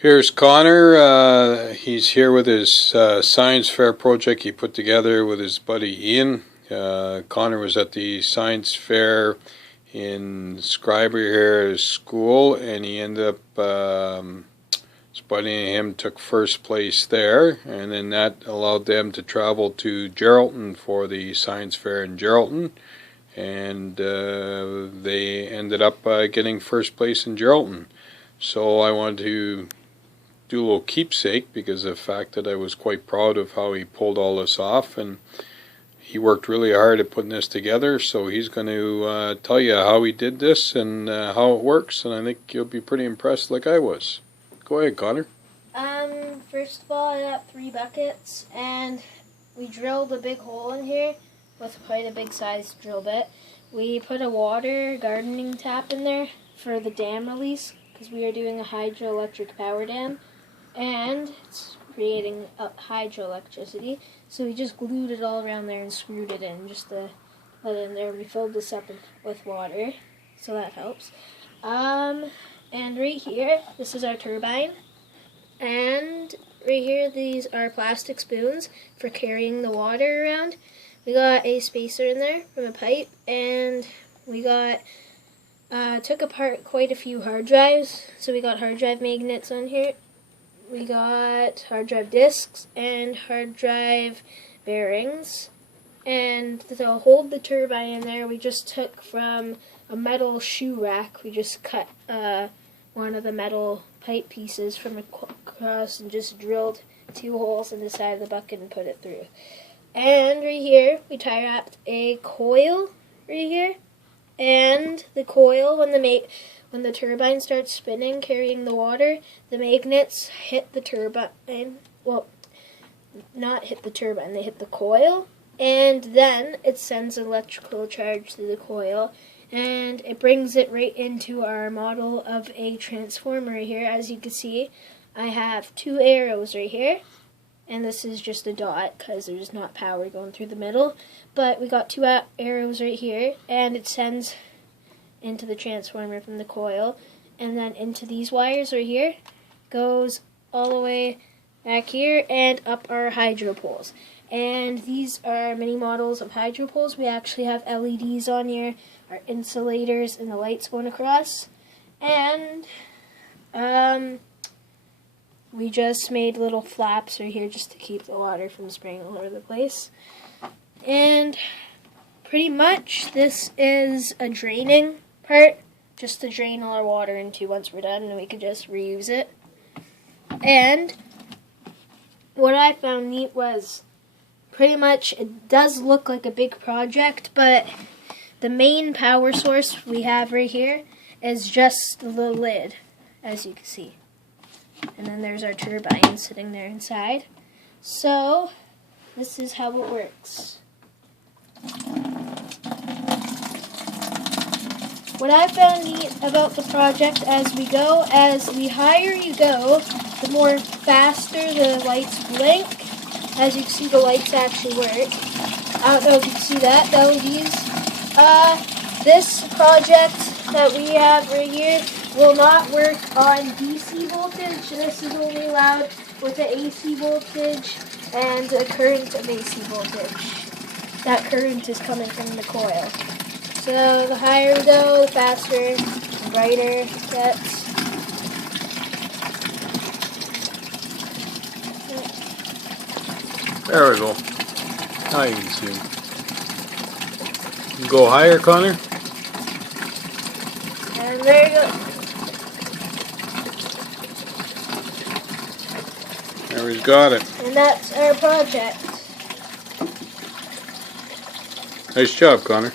Here's Connor. He's here with his science fair project he put together with his buddy Ian. Connor was at the science fair in Scriber here school, and he ended up his buddy and him took first place there, and then that allowed them to travel to Geraldton for the science fair in Geraldton, and they ended up getting first place in Geraldton. So I wanted to do a little keepsake because of the fact that I was quite proud of how he pulled all this off, and he worked really hard at putting this together. So he's going to tell you how he did this and how it works, and I think you'll be pretty impressed like I was. Go ahead, Connor. First of all, I got 3 buckets, and we drilled a big hole in here with quite a big size drill bit. We put a water gardening tap in there for the dam release because we are doing a hydroelectric power dam, and it's creating hydroelectricity. So we just glued it all around there and screwed it in just to let it in there. We filled this up with water, so that helps. And right here, this is our turbine. And right here, these are plastic spoons for carrying the water around. We got a spacer in there from a pipe, and we got took apart quite a few hard drives. So we got hard drive magnets on here. We got hard drive discs and hard drive bearings. And to hold the turbine in there, we just took from a metal shoe rack. We just cut one of the metal pipe pieces from across and just drilled 2 holes in the side of the bucket and put it through. And right here, we tie wrapped a coil right here. And the coil, when the turbine starts spinning, carrying the water, the magnets hit the turbine. Well, not hit the turbine, they hit the coil. And then it sends electrical charge through the coil, and it brings it right into our model of a transformer right here. As you can see, I have 2 arrows right here, and this is just a dot because there's not power going through the middle. But we got 2 arrows right here, and it sends into the transformer from the coil, and then into these wires right here, goes all the way back here and up our hydro poles. And these are mini models of hydro poles. We actually have LEDs on here, our insulators, and the lights going across. And we just made little flaps right here just to keep the water from spraying all over the place. And pretty much this is a draining part, just to drain all our water into once we're done, and we could just reuse it. And what I found neat was pretty much it does look like a big project, but the main power source we have right here is just the lid, as you can see. And then there's our turbine sitting there inside. So this is how it works. What I found neat about the project as we go, as the higher you go, the more faster the lights blink. As you can see, the lights actually work. I don't know if you can see that, LEDs. This project that we have right here will not work on DC voltage. This is only allowed with the AC voltage and a current of AC voltage. That current is coming from the coil. So the higher we go, the faster, the brighter it gets. There we go. Now you can see him. You go higher, Connor. And there you go. There he's got it. And that's our project. Nice job, Connor.